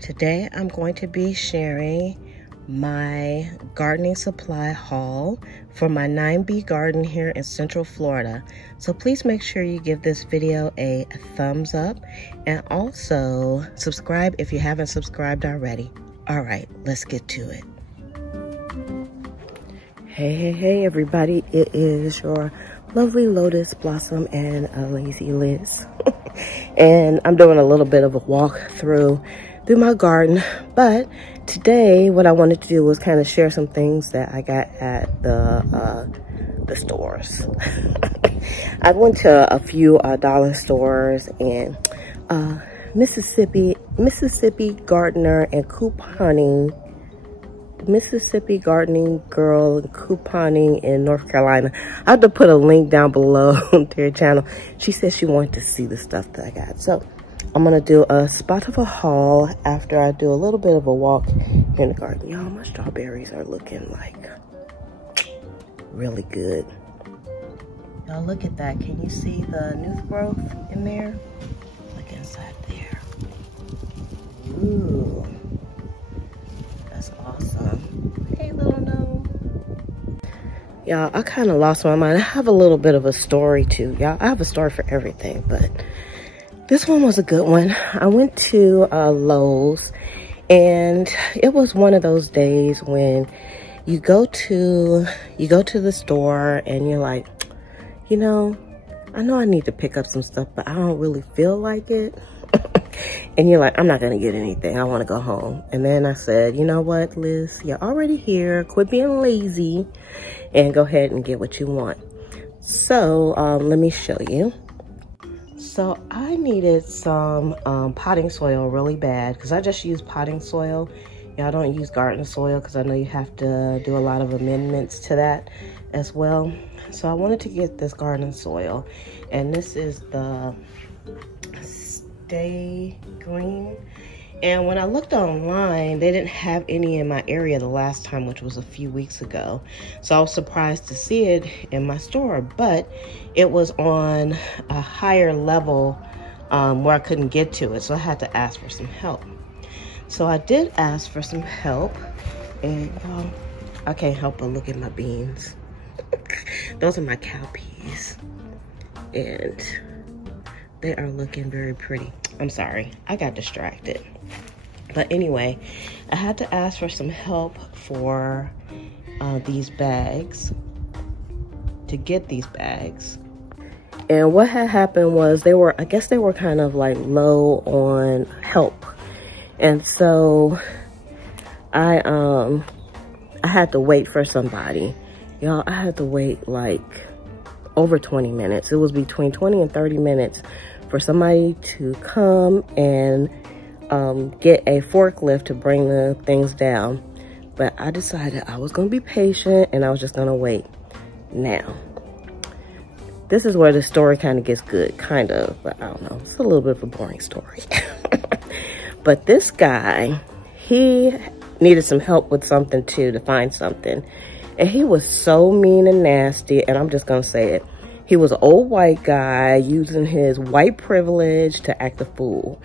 Today I'm going to be sharing my gardening supply haul for my 9B garden here in Central Florida. So please make sure you give this video a thumbs up and also subscribe if you haven't subscribed already. All right, let's get to it. Hey everybody, it is your lovely Lotus Blossom and a Lazy Liz. And I'm doing a little bit of a walk through my garden, but today what I wanted to do was kind of share some things that I got at the stores. I went to a few dollar stores and Mississippi Gardener and couponing, Mississippi Gardening Girl couponing in North Carolina. I have to put a link down below to her channel. She said she wanted to see the stuff that I got. So I'm gonna do a spot of a haul after I do a little bit of a walk here in the garden. Y'all, my strawberries are looking like really good. Y'all look at that. Can you see the new growth in there? Look inside there. Ooh. That's awesome. Hey, little gnome. Y'all, I kind of lost my mind. I have a little bit of a story too. Y'all, I have a story for everything, but this one was a good one. I went to Lowe's, and it was one of those days when you go to the store and you're like, you know I need to pick up some stuff, but I don't really feel like it. And you're like, I'm not gonna get anything. I want to go home. And then I said, you know what, Liz, you're already here. Quit being lazy and go ahead and get what you want. So let me show you. So I needed some potting soil really bad because I just use potting soil. Y'all don't use garden soil because I know you have to do a lot of amendments to that as well. So I wanted to get this garden soil, and this is the Stay Green. And when I looked online, they didn't have any in my area the last time, which was a few weeks ago. So I was surprised to see it in my store, but it was on a higher level where I couldn't get to it. So I had to ask for some help. So I did ask for some help, and I can't help but look at my beans. Those are my cowpeas, and they are looking very pretty. I'm sorry, I got distracted. But anyway, I had to ask for some help for these bags, to get these bags. And what had happened was I guess they were kind of like low on help. And so I had to wait for somebody. Y'all, I had to wait like over 20 minutes. It was between 20 and 30 minutes for somebody to come and get a forklift to bring the things down. But I decided I was gonna be patient and I was just gonna wait. Now, this is where the story kind of gets good, kind of, but I don't know. It's a little bit of a boring story. But this guy, he needed some help with something too, to find something. And he was so mean and nasty, and I'm just gonna say it. He was an old white guy using his white privilege to act a fool.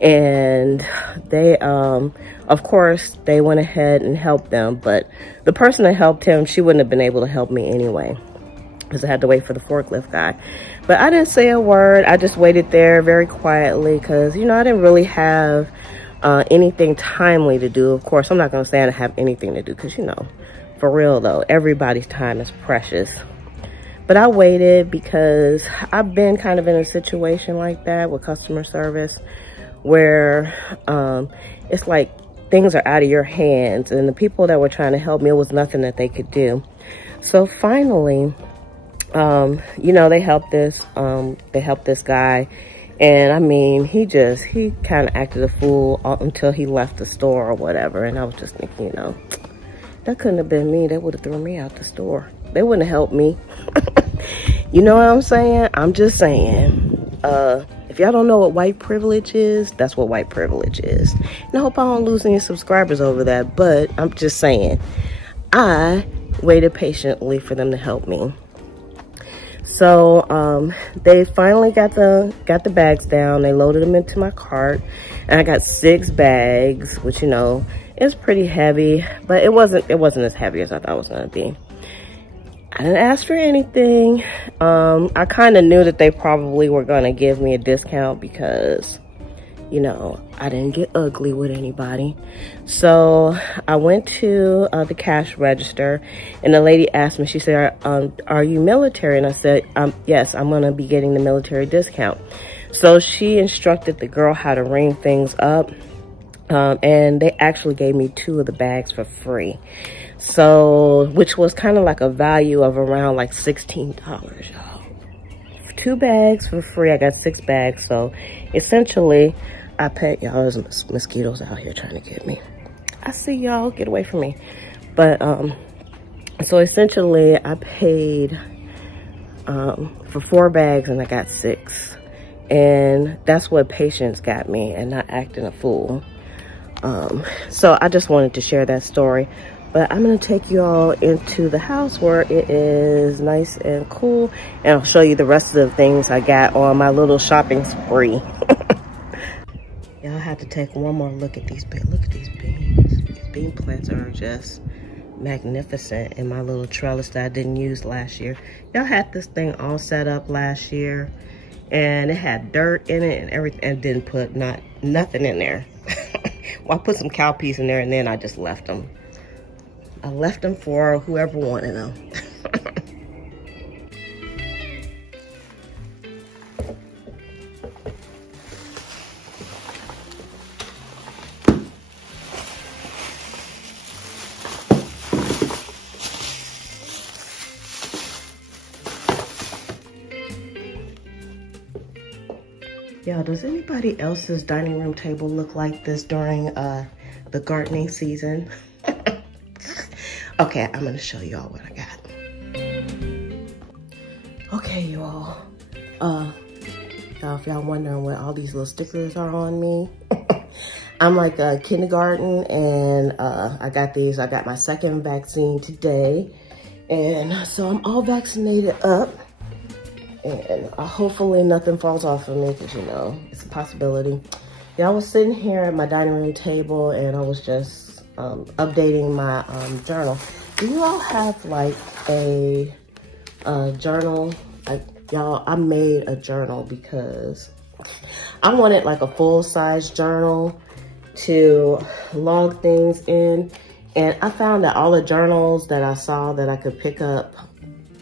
And they, of course, they went ahead and helped them. But the person that helped him, she wouldn't have been able to help me anyway, because I had to wait for the forklift guy. But I didn't say a word. I just waited there very quietly because, you know, I didn't really have anything timely to do. Of course, I'm not going to say I didn't have anything to do because, you know, for real though, everybody's time is precious. But I waited because I've been kind of in a situation like that with customer service where it's like things are out of your hands, and the people that were trying to help me, it was nothing that they could do. So finally, you know, they helped this guy. And I mean, he kind of acted a fool until he left the store or whatever. And I was just thinking, you know, that couldn't have been me. They would have thrown me out the store. They wouldn't have helped me. You know what I'm saying? I'm just saying, if y'all don't know what white privilege is, that's what white privilege is. And I hope I don't lose any subscribers over that, but I'm just saying, I waited patiently for them to help me. So they finally got the bags down. They loaded them into my cart, and I got 6 bags, which, you know, is pretty heavy, but it wasn't as heavy as I thought it was gonna be. I didn't ask for anything. I kind of knew that they probably were gonna give me a discount because, you know, I didn't get ugly with anybody. So I went to the cash register, and the lady asked me, she said, are you military? And I said, yes, I'm gonna be getting the military discount. So she instructed the girl how to ring things up, and they actually gave me 2 of the bags for free. So, which was kind of like a value of around like $16, y'all. 2 bags for free. I got 6 bags. So essentially, I paid, y'all, there's mosquitoes out here trying to get me. I see y'all, get away from me. But so essentially I paid for 4 bags and I got 6. And that's what patience got me, and not acting a fool. So I just wanted to share that story. But I'm gonna take you all into the house where it is nice and cool, and I'll show you the rest of the things I got on my little shopping spree. Y'all have to take one more look at these beans. Look at these beans. These bean plants are just magnificent in my little trellis that I didn't use last year. Y'all had this thing all set up last year, and it had dirt in it and everything, and didn't put nothing in there. Well, I put some cowpeas in there, and then I just left them. I left them for whoever wanted them. Y'all, does anybody else's dining room table look like this during the gardening season? Okay, I'm gonna show y'all what I got. Okay, you all. Y'all, if y'all wondering what all these little stickers are on me, I'm like kindergarten, and I got these. I got my 2nd vaccine today, and so I'm all vaccinated up, and hopefully nothing falls off of me, because, you know, it's a possibility. Yeah, I was sitting here at my dining room table, and I was just updating my journal. Do you all have like a journal? Y'all, I made a journal because I wanted like a full-size journal to log things in, and I found that all the journals that I saw that I could pick up,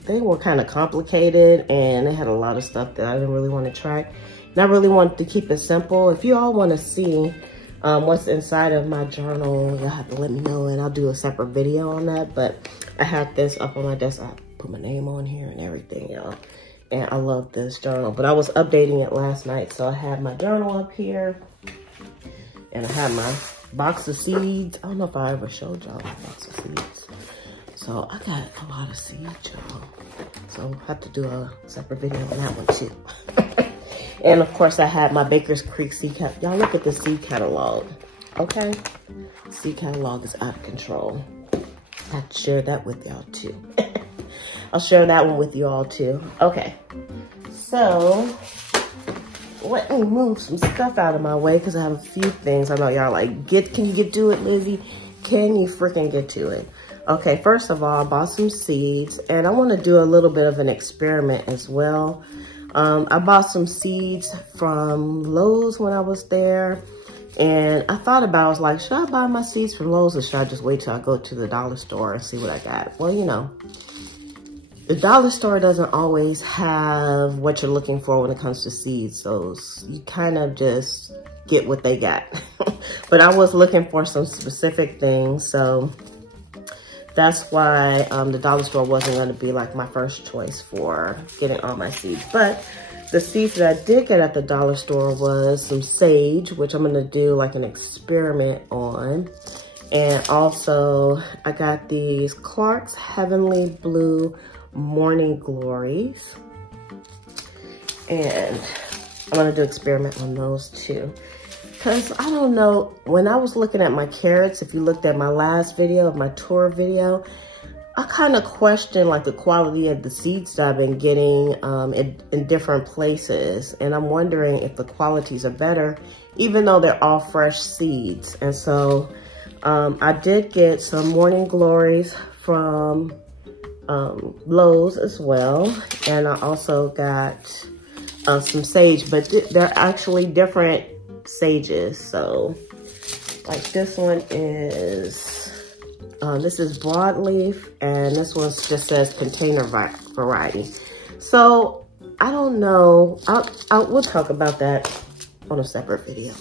they were kind of complicated, and they had a lot of stuff that I didn't really want to track, and I really wanted to keep it simple. If you all want to see what's inside of my journal, you'll have to let me know, and I'll do a separate video on that. But I have this up on my desk. I put my name on here and everything, y'all, and I love this journal. But I was updating it last night, so I have my journal up here, and I have my box of seeds. I don't know if I ever showed y'all my box of seeds. So I got a lot of seeds, y'all, so I'll have to do a separate video on that one too. And of course, I had my Baker's Creek seed catalog. Y'all look at the seed catalog, okay? Seed catalog is out of control. I have to share that with y'all too. I'll share that one with you all too. Okay, so let me move some stuff out of my way, because I have a few things. I know y'all like, can you get to it, Lizzie? Can you freaking get to it? Okay, first of all, I bought some seeds, and I want to do a little bit of an experiment as well. I bought some seeds from Lowe's when I was there, and I thought about, I was like, should I buy my seeds from Lowe's, or should I just wait till I go to the dollar store and see what I got? Well, you know, the dollar store doesn't always have what you're looking for when it comes to seeds, so you kind of just get what they got. But I was looking for some specific things, so that's why the dollar store wasn't going to be like my first choice for getting all my seeds. But the seeds that I did get at the dollar store was some sage, which I'm going to do like an experiment on. And also I got these Clark's Heavenly Blue Morning Glories, and I'm going to do an experiment on those too. Because I don't know, when I was looking at my carrots, if you looked at my last video, my tour video, I kind of question like the quality of the seeds that I've been getting in different places. And I'm wondering if the qualities are better, even though they're all fresh seeds. And so I did get some Morning Glories from Lowe's as well. And I also got some sage, but they're actually different sages. So like this one is, this is broadleaf, and this one just says container variety. So I don't know. We'll talk about that on a separate video.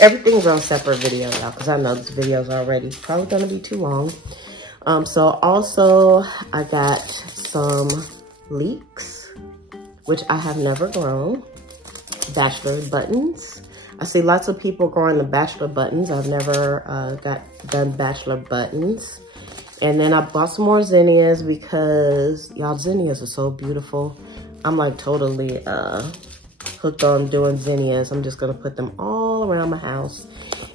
Everything's on a separate video now because I know this video is already probably going to be too long. So also I got some leeks, which I have never grown. Bachelor buttons. I see lots of people growing the bachelor buttons. I've never done bachelor buttons. And then I bought some more zinnias because y'all, zinnias are so beautiful. I'm like totally hooked on doing zinnias. I'm just gonna put them all around my house.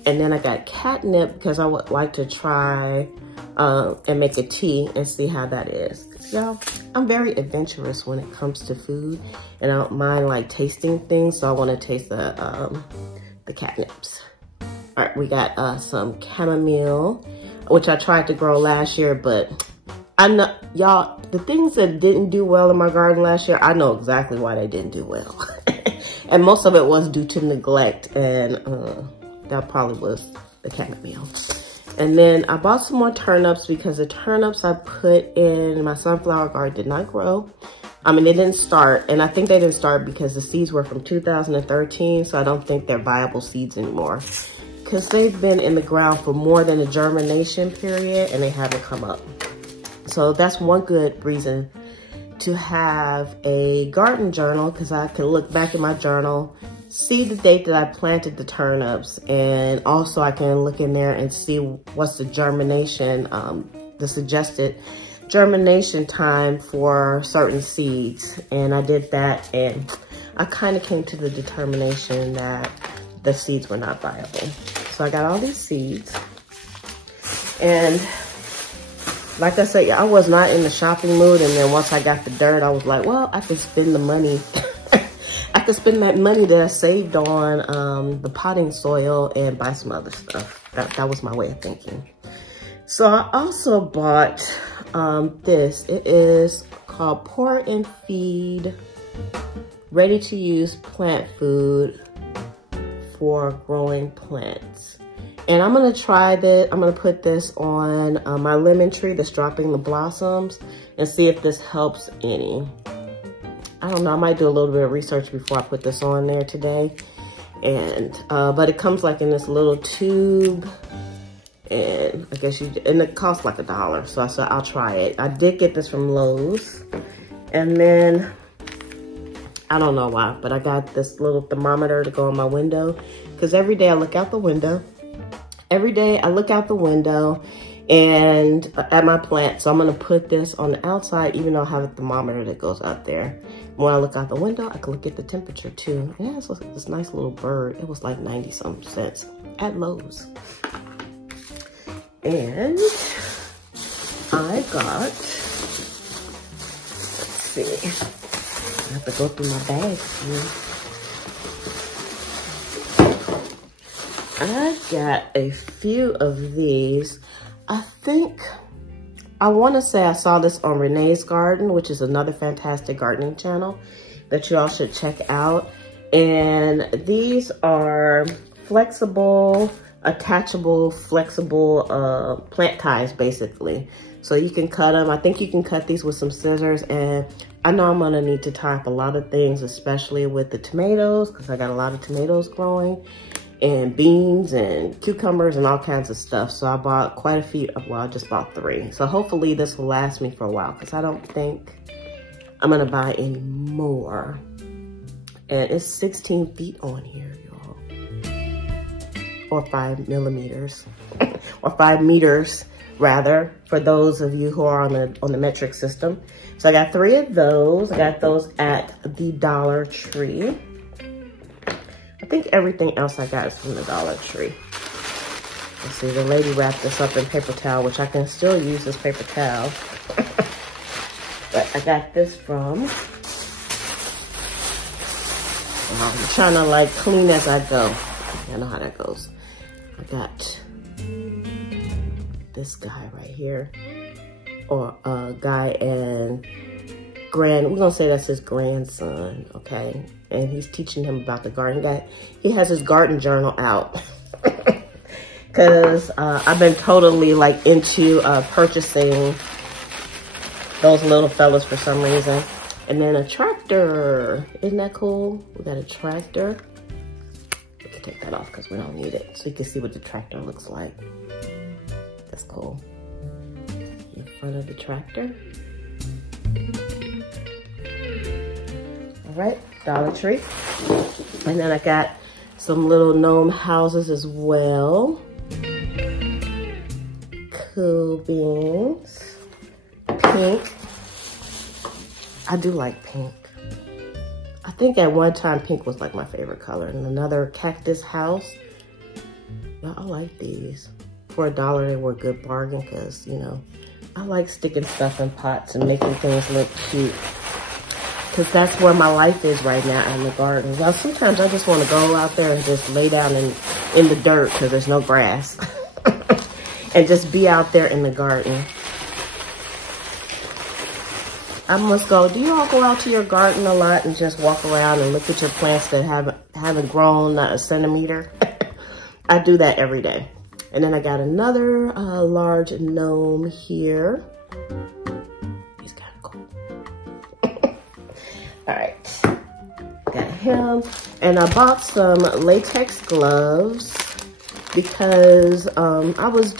And then I got catnip because I would like to try and make a tea and see how that is. Y'all, I'm very adventurous when it comes to food, and I don't mind like tasting things. So I want to taste the catnips. All right, we got some chamomile, which I tried to grow last year, but I know, y'all, the things that didn't do well in my garden last year, I know exactly why they didn't do well. And most of it was due to neglect, and that probably was the chamomile. And then I bought some more turnips because the turnips I put in my sunflower garden did not grow. I mean, they didn't start, and I think they didn't start because the seeds were from 2013, so I don't think they're viable seeds anymore. Because they've been in the ground for more than a germination period, and they haven't come up. So that's one good reason to have a garden journal, because I can look back in my journal, see the date that I planted the turnips, and also I can look in there and see what's the germination, the suggested germination time for certain seeds. And I did that, and I kind of came to the determination that the seeds were not viable. So I got all these seeds, and like I said, I was not in the shopping mood. And then once I got the dirt, I was like, well, I could spend the money. I could spend that money that I saved on the potting soil and buy some other stuff. That was my way of thinking. So I also bought this. It is called Pour and Feed, ready to use plant food for growing plants. And I'm gonna try this. I'm gonna put this on my lemon tree that's dropping the blossoms and see if this helps any. I don't know, I might do a little bit of research before I put this on there today. And, but it comes like in this little tube, and I guess and it costs like $1. So I said, I'll try it. I did get this from Lowe's. And then, I don't know why, but I got this little thermometer to go in my window, because every day I look out the window. Every day I look out the window and at my plant. So I'm gonna put this on the outside, even though I have a thermometer that goes out there. When I look out the window, I can look at the temperature too. And it has this nice little bird. It was like 90-something cents at Lowe's. And I got, let's see, I have to go through my bags here. I got a few of these. I think, I want to say I saw this on Renee's Garden, which is another fantastic gardening channel that you all should check out. And these are flexible, attachable, flexible plant ties, basically. So you can cut them. I think you can cut these with some scissors. And I know I'm gonna need to tie up a lot of things, especially with the tomatoes, because I got a lot of tomatoes growing, and beans and cucumbers and all kinds of stuff. So I bought quite a few. Well, I just bought 3. So hopefully this will last me for a while, because I don't think I'm gonna buy any more. And it's 16 feet on here, y'all. Or 5 millimeters. Or 5 meters, rather, for those of you who are on the metric system. So I got 3 of those. I got those at the Dollar Tree. I think everything else I got is from the Dollar Tree. Let's see, the lady wrapped this up in paper towel, which I can still use this paper towel. But I got this from, I'm trying to like clean as I go. I know how that goes. I got this guy right here, or a guy and we're gonna say that's his grandson, okay? And he's teaching him about the garden. He has his garden journal out. Cause I've been totally like into purchasing those little fellas for some reason. And then a tractor, isn't that cool? We got a tractor. We can take that off because we don't need it. So you can see what the tractor looks like. That's cool. In front of the tractor. All right, Dollar Tree. And then I got some little gnome houses as well. Cool beans. Pink. I do like pink. I think at one time pink was like my favorite color. And another cactus house. Yeah, I like these. For $1, they were a good bargain because, you know, I like sticking stuff in pots and making things look cute. Because that's where my life is right now in the garden. Well, sometimes I just want to go out there and just lay down in the dirt because there's no grass. And just be out there in the garden. I must go, do you all go out to your garden a lot and just walk around and look at your plants that haven't grown not a centimeter? I do that every day. And then I got another large gnome here. He's kind of cool. All right, got him. And I bought some latex gloves because I was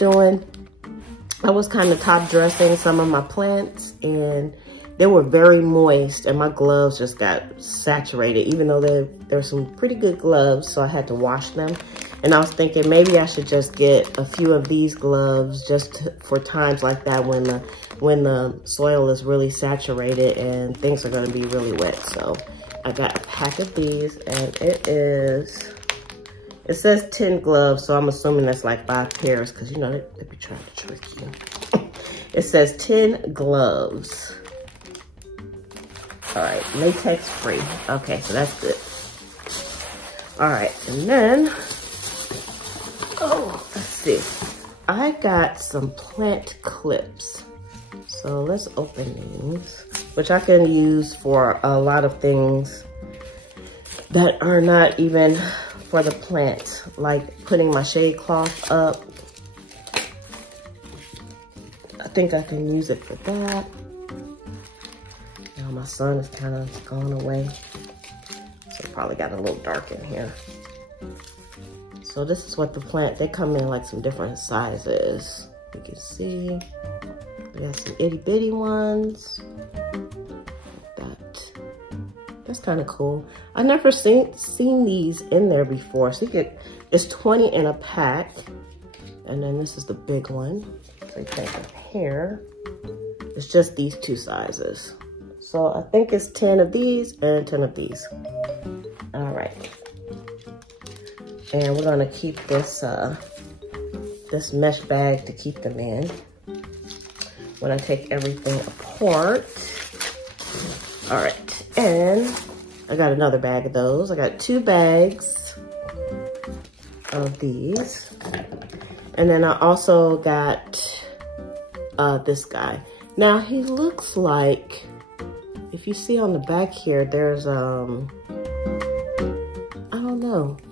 kind of top dressing some of my plants and they were very moist and my gloves just got saturated, even though they're some pretty good gloves, so I had to wash them. And I was thinking maybe I should just get a few of these gloves just for times like that when the soil is really saturated and things are gonna be really wet. So I got a pack of these and it says 10 gloves, so I'm assuming that's like 5 pairs because you know, they be trying to trick you. It says 10 gloves. All right, latex free. Okay, so that's good. All right, and then, oh, let's see. I got some plant clips. So let's open these, which I can use for a lot of things that are not even for the plant, like putting my shade cloth up. I think I can use it for that. Now my sun is kind of gone away, so it probably got a little dark in here. So this is what the plant, they come in like some different sizes. You can see, we got some itty bitty ones. That's kind of cool. I never seen these in there before. So it's 20 in a pack. And then this is the big one. So you can compare. It's just these two sizes. So I think it's 10 of these and 10 of these. All right. And we're gonna keep this this mesh bag to keep them in. When I take everything apart. All right, and I got another bag of those. I got 2 bags of these. And then I also got this guy. Now he looks like, if you see on the back here, there's, I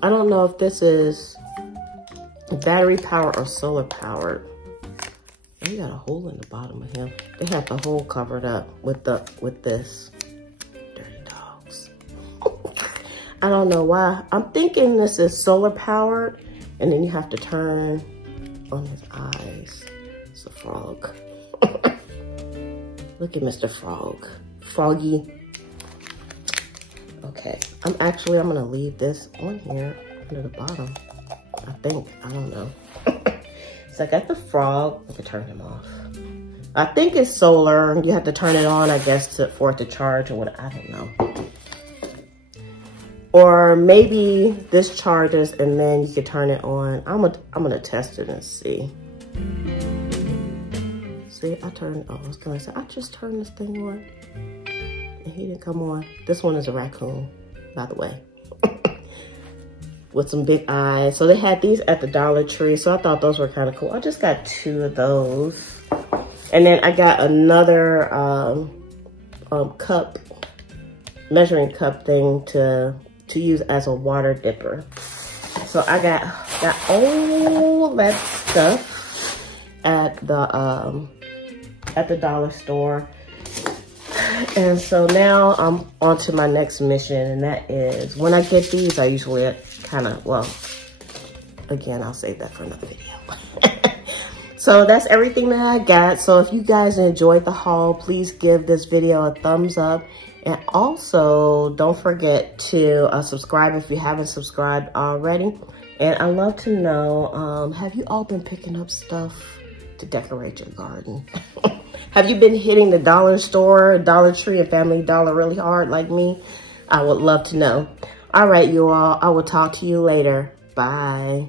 don't know if this is battery powered or solar powered. They got a hole in the bottom of him. They have the hole covered up with this. Dirty dogs. I don't know why. I'm thinking this is solar powered, and then you have to turn on his eyes. It's a frog. Look at Mr. Frog. Froggy. Okay, I'm gonna leave this on here under the bottom. I think, I don't know. So I got the frog. I can turn him off. I think it's solar. You have to turn it on, I guess, for it to charge or what. I don't know. Or maybe this charges and then you could turn it on. I'm gonna test it and see. See, I was gonna say, I just turned this thing on and he didn't come on. This one is a raccoon, by the way. With some big eyes. So they had these at the Dollar Tree, so I thought those were kind of cool. I just got 2 of those. And then I got another cup, measuring cup thing to use as a water dipper. So I got all that stuff at the dollar store. And so now I'm on to my next mission, and that is, when I get these, I usually kind of, well, again, I'll save that for another video. So that's everything that I got. So if you guys enjoyed the haul, please give this video a thumbs up. And also, don't forget to subscribe if you haven't subscribed already. And I'd love to know, have you all been picking up stuff to decorate your garden? Have you been hitting the dollar store, Dollar Tree, and Family Dollar really hard like me? I would love to know. All right, you all. I will talk to you later. Bye.